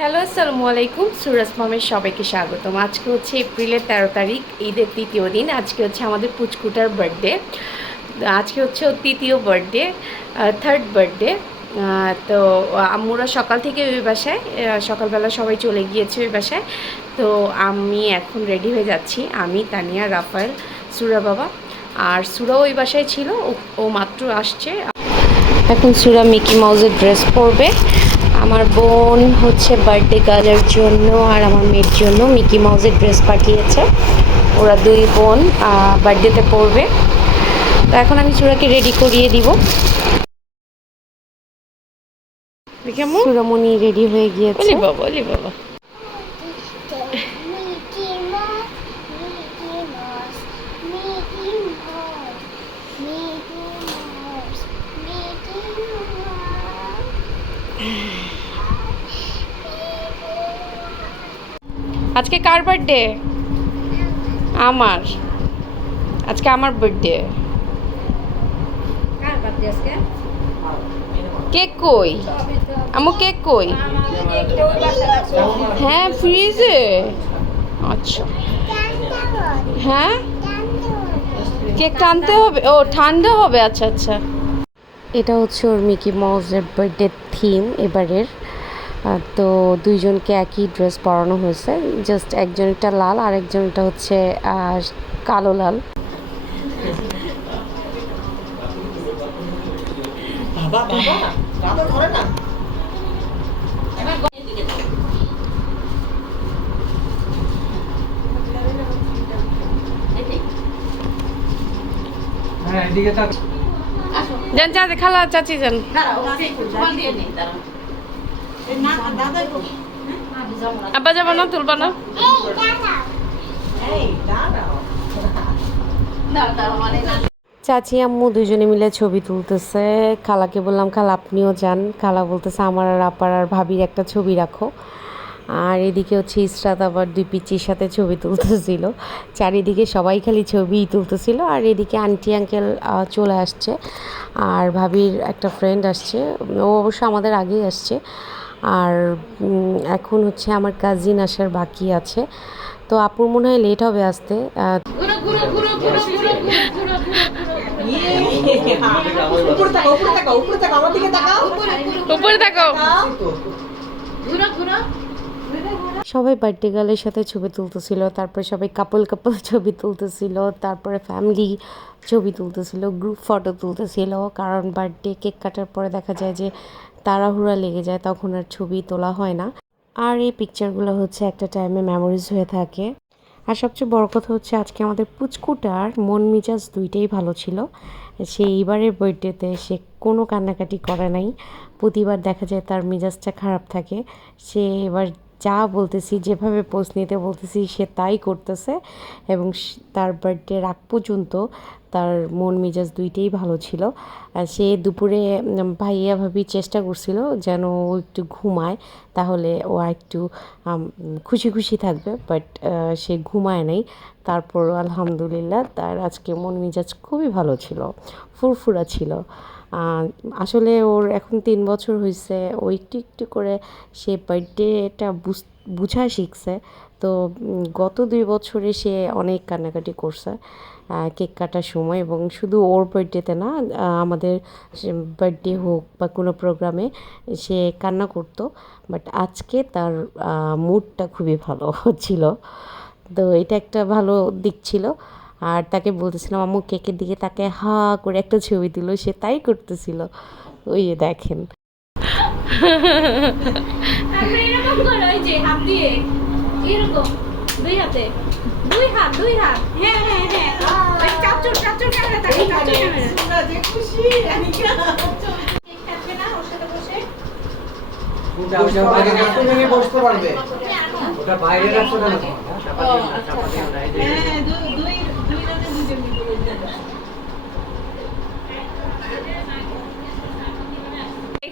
Hello, আসসালামু আলাইকুম। সুরাজ মামের সবাইকে স্বাগতম। আজকে হচ্ছে এপ্রিলের 13 তারিখ, ঈদের তৃতীয় দিন। আজকে হচ্ছে আমাদের পুচকুটার বার্থডে। আজকে হচ্ছে ওর তৃতীয় বার্থডে, থার্ড বার্থডে। তো আম্মুরা সকাল থেকে ওই বাসায়, সকালবেলা সবাই চলে গিয়েছে ওই বাসায়। তো আমি এখন রেডি হয়ে যাচ্ছি, আমি, তানিয়া, রাফায়েল, সুরা বাবা। আর সুরাও ওই বাসায় ছিল, ও মাত্র আসছে। এখন সুরা মিকি মাউসের ড্রেস পরবে। আমার বোন হচ্ছে বার্থডে গার্লের জন্য আর আমার মেয়ের জন্য মিকি মাউসের ড্রেস পাঠিয়েছে। ওরা দুই বোন বার্থডেতে পরবে। তো এখন আমি সুরাকে রেডি করিয়ে দিব। সুরামণি রেডি হয়ে গিয়েছে। বাবা, বাবা। আজকে কার বার্থডে? আমার। আজকে আমার বার্থডে। কেক কই? আমু কেক কই? হ্যাঁ, ফ্রিজে। আচ্ছা, হ্যাঁ, কেক টানতে হবে। ও, ঠান্ডা হবে। আচ্ছা আচ্ছা। এটা হচ্ছে ওর মিকি মাউসের বার্থডে থিম এবারের। তো দুইজনকে একই ড্রেস পরানো হয়েছে, জাস্ট একজনটা লাল আর একজনটা হচ্ছে কালো লাল। যান চাচি, খালা চাচি যান। আব্বা যাবো না, তুলবা না? চাচি আম্মু দুজনে মিলে ছবি তুলতেছে। খালাকে বললাম, খালা আপনিও যান। খালা বলতেছে, আমার আর আপার আর ভাবির একটা ছবি রাখো। আর এদিকে হচ্ছে ইসরাত আবার দুই পিচির সাথে ছবি তুলতেছিল। চারিদিকে সবাই খালি ছবিই তুলতেছিল। আর এদিকে আন্টি আঙ্কেল চলে আসছে, আর ভাবির একটা ফ্রেন্ড আসছে। ও অবশ্য আমাদের আগেই আসছে। আর এখন হচ্ছে আমার কাজিন আসার বাকি আছে। তো আপুর মনে হয় লেট হবে আসতে। উপরে তাকাও। সবাই বার্থডে গার্লের সাথে ছবি তুলতেছিল, তারপরে সবাই কাপল কাপল ছবি তুলতেছিল, তারপরে ফ্যামিলি ছবি তুলতেছিল, গ্রুপ ফটো তুলতেছিল। কারণ বার্থডে কেক কাটার পরে দেখা যায় যে তাড়াহুড়া লেগে যায়, তখন আর ছবি তোলা হয় না। আর এই পিকচারগুলো হচ্ছে একটা টাইমে মেমোরিজ হয়ে থাকে। আর সবচেয়ে বড় কথা হচ্ছে আজকে আমাদের পুচকুটার মন মেজাজ দুইটাই ভালো ছিল। সে এইবারের বার্থডেতে সে কোনো কান্নাকাটি করে নাই। প্রতিবার দেখা যায় তার মেজাজটা খারাপ থাকে। সে এবার যা বলতেছি, যেভাবে পোজ নিতে বলতেছি সে তাই করতেছে। এবং তার বার্থডের আগ পর্যন্ত তার মন মেজাজ দুইটাই ভালো ছিল। সে দুপুরে ভাইয়া ভাবি চেষ্টা করছিল যেন ও একটু ঘুমায়, তাহলে ও একটু খুশি খুশি থাকবে, বাট সে ঘুমায় নাই। তারপর আলহামদুলিল্লাহ তার আজকে মন মেজাজ খুবই ভালো ছিল, ফুরফুরা ছিল। আসলে ওর এখন 3 বছর হয়েছে। ও একটু একটু করে সে বার্থডেটা বুঝা শিখছে। তো গত 2 বছরে সে অনেক কান্নাকাটি করছে কেক কাটার সময়। এবং শুধু ওর বার্থডেতে না, আমাদের বার্থডে হোক বা কোনো প্রোগ্রামে সে কান্না করতো। বাট আজকে তার মুডটা খুবই ভালো ছিল। তো এটা একটা ভালো দিক ছিল। আর তাকে বলতেছিলাম, আম্মু কেকের দিকে তাকে হা করে একটা ছবি দিল, সে তাই করতেছিল। ওই দেখেন। এরকম করো, ওই যে হাত দিয়ে এরকম, দুই হাতে, দুই হাত, দুই হাত। হ্যাঁ হ্যাঁ হ্যাঁ, ওই চাচুর ক্যামেরা থাকে, চাচুর ক্যামেরা। সুন্দর, যে খুশি আমি কেক কাটবে না ওর সাথে বসে। ওটা বাইরে রাখতে তুমি বসতে পারবে, ওটা বাইরে রাখতে না। হ্যাঁ, দুই রাতে দুজন মিলে বলতে দাও।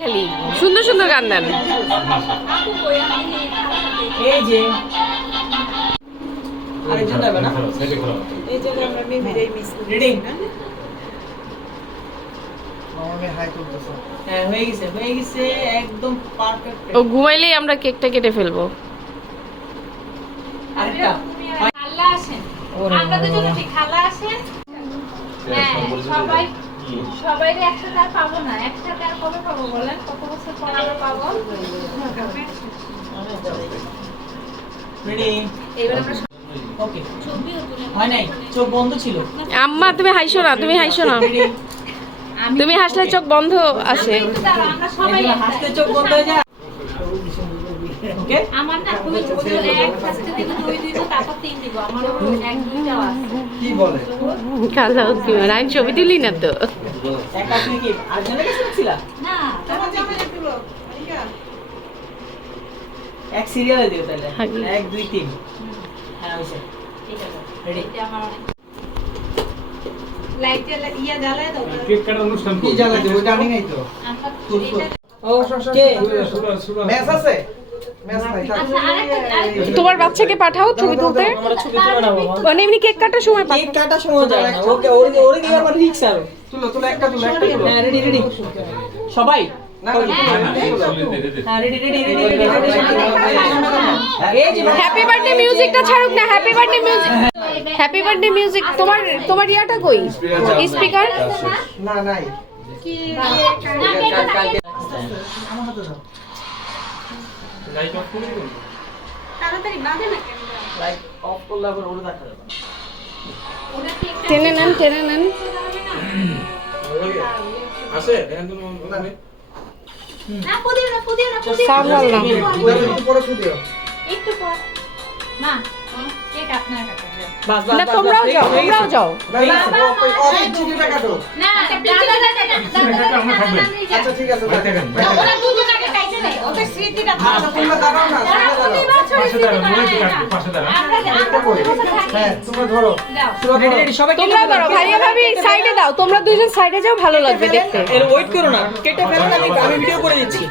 খালি সুন্দর সুন্দর গান দেন। এই যে আরেকজন যাবে না, এই যে আমরা মিমির এই মিস রিডিং। হ্যাঁ হয়ে গেছে একদম পারফেক্ট। ও ঘুমাইলেই আমরা কেকটা কেটে ফেলবো। আরেকটা খালা আসেন, আমরা তো যদি খালা আসেন, হ্যাঁ সবাই একসাথে আর পাবো না, একসাথে আর কবে পাবো বলেন, কত বছর পর আমরা পাবো। রেডি এইবার আমরা ওকে হয় নাই, চোখ বন্ধ ছিল। আম্মা তুমি হাসো না, তুমি হাসো না, তুমি হাসলে চোখ বন্ধ আসে। আমরা সবাই হাসতে চোখ বন্ধ হয়ে যায়। ওকে আমার না তুমি এক ফার্স্টে দিব, দুই দিব, তারপর তিন দিব, আমার এক দুইটাও আছে। কি বলে কালো কি মানে আমি ছবি তুলি না তো। একটা তুই কি আরেকজনের কাছে ছিল না তোমার জামাই দিলো এক সিরিয়ালে দিও তাহলে 1 2 3 হ্যাঁ হইছে ঠিক আছে রেডি এটা আমার লাইট ইয়া জ্বালায় দাও। কেক কাটার অনুষ্ঠান কি জ্বালা দেব ওটা আমি নাই তো আমরা এটা ও কে ম্যাচ আছে ম্যাচ নাই আচ্ছা আরেকটা তোমার বাচ্চাকে পাঠাও ছবি তুলতে, আমরা ছবি তুলে নেব। মানে এমনি কেক কাটার সময় কেক কাটার সময় যায় না, ওকে ওরে দিয়ে আমার রিক্স আর তুলো তুলো একটা তুলো একটা তুলো হ্যাঁ রেডি সবাই না না হ্যাঁ রেডি এই যে হ্যাপি বার্থডে মিউজিকটা ছাড়ুক না, happy birthday music, happy birthday music. তোমার তোমার ইয়াটা কই স্পিকার? না নাই কি কালকে আমার হাতে দাও তাড়াতাড়ি বাঁধে না কেন লাইট অফ করলে আবার ওরে দেখা যাবে ওটা ঠিক টেনে নেন, টেনে নেন। আছে দেখেন তো না পুদিও না সামলাল না। একটু পরে শুদিও একটু পর মা কেক আপনার কাছে বাস না তোমরাও যাও, তোমরাও যাও। অফ ছুটিটা কাটো না দাদা আমরা খাবেন। আচ্ছা ঠিক আছে ভাই দেখেন ওরা দুজন আগে খাইতে নেই, ওদের স্মৃতিটা আচ্ছা তোমরা দাঁড়াও না ওরা প্রতিবার পাশে দাঁড়ান, মনে একটু কাটবো, পাশে দাঁড়ান। একটা করে হ্যাঁ তোমরা ধরো রেডি সবাই তোমরা করো, ভাইয়া ভাবি সাইডে দাও, তোমরা দুইজন সাইডে যাও, ভালো লাগবে দেখতে। এর ওয়েট করো না, কেটে ফেলো না, আমি ভিডিও করে দিচ্ছি।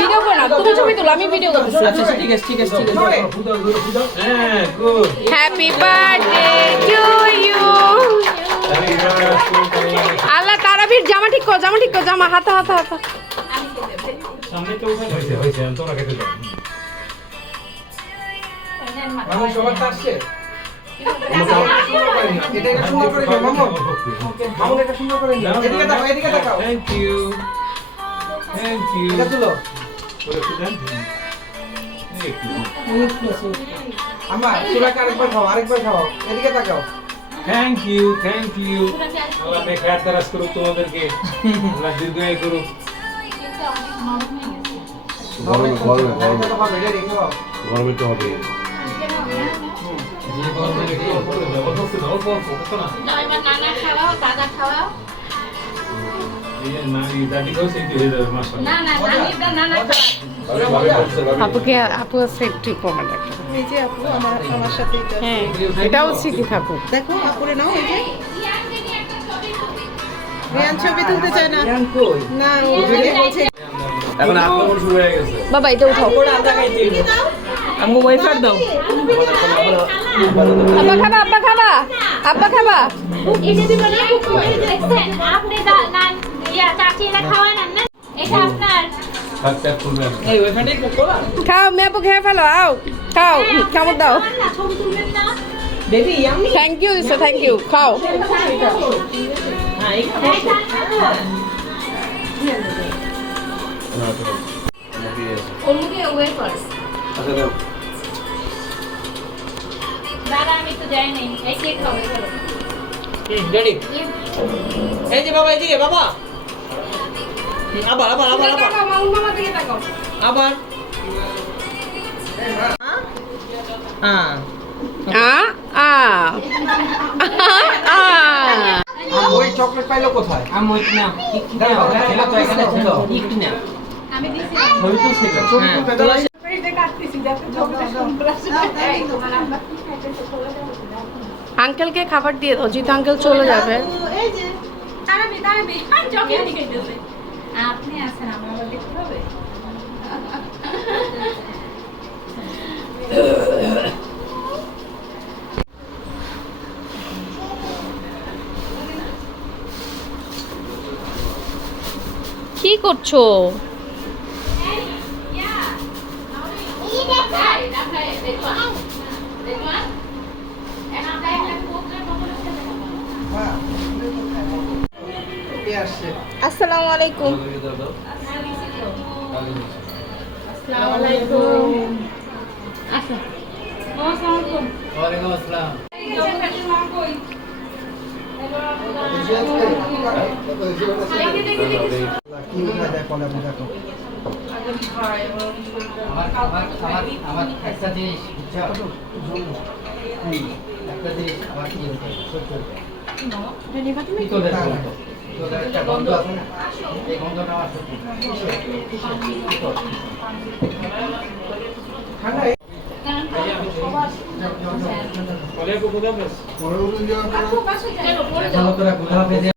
ভিডিও করো না, তুমি ছবি তুলো, আমি ভিডিও করতেছি। আচ্ছা ঠিক আছে হ্যাঁ good happy birthday to you. আল্লাহ তারাবির জামা ঠিক কর, জামা ঠিক কর, জামা হাতা হাতা হাতা। সামনে তো উঠে হয়েছে তোমরা খেতে দাও। মামু সবার আসছে এটা একটু সুন্দর করে নিও মামু মামু এটা সুন্দর করে নিও এদিকে তাকাও থ্যাংক ইউ এটা তুলো করে দেন একটু আম্মা চুলাকে আরেকবার খাও এদিকে তাকাও থ্যাংক ইউ আল্লাহ নেখায়াত দারাজ করুক তোমাদেরকে, আল্লাহ দীর্ঘায়ু করুক। গরমে হবে রেডি খাও গরমে তো হবে যে গরমে একটু অল্প না নানা খাওয়াও, দাদা খাওয়াও। এই যে নানি দাদি কেউ সেই হয়ে যাবে মাশাআল্লাহ। না নানা আপুকে আপু আছে একটু উপহার রাখো। এই যে আপু আমার সাথে এটা হ্যাঁ এটাও স্মৃতি থাকুক। দেখো আপুরে নাও এই যে রিয়ান ছবি তুলতে চায় না কই না ও ভিডিও বলছে এখন আক্রমণ শুরু হয়ে গেছে। বাবা এটা উঠাও। ওরা আদা খাইতে আমগো ওয়াইফার দাও। আব্বা খাবা, আব্বা খাবা, আব্বা খাবা। এই যে দিবেন দেখছেন আপনি না ইয়া চাচি না খাওয়ান না, এটা আপনার হাত ট্যাপ করবেন। এই ওয়াইফারটাই কোলা খাও মেয়ে আপু খেয়ে ফেলো, আও খাও, কামড় দাও। না ছবি তুলবেন না। বেবি ইয়ামি থ্যাংক ইউ দিছো, থ্যাংক ইউ, খাও। হ্যাঁ এই ওমুকে ওয়েফার আচ্ছা দাও। দাদা আমি তো যাই নাই, এই কেক খাবে চলো। রেডি এই যে বাবা এদিকে বাবা আবার মামুন মামা দিকে তাকাও। আবার হ্যাঁ আ আ আ। ওই চকলেট পাইলো কোথায় আম ওই না একটু না খেলা তো এখানে ছিল একটু না আমি দিছি ছবি তো ছিল ছবি তুলতে দাও এটা কাটতেছি যাতে ছবিটা সুন্দর আসে এই তোমার আব্বা কি খাইতেছে চলে যাবে আঙ্কেলকে খাবার দিয়ে দাও, জিতু আঙ্কেল চলে যাবে। এই যে তারাবি চকলেট খাইতেছে। আপনি আছেন, আমার আবার দেখতে হবে। করছো? কে আসছে? আসসালামু আলাইকুম। ওয়ালাইকুম আসসালাম। কি উঠায় দেখ, বলে আপনি দেখো। আমার একটা জিনিস বুঝছো? একটা জিনিস আমার কি হতো? পিতলের গন্ধ। পিতলের একটা গন্ধ আছে না? এই গন্ধটা আমার সত্যি। পিতল। ঠান্ডা Olha, eu vou dar uma. পরে উঠে যাওয়ার পরে ভালো করে কোথাও পেতে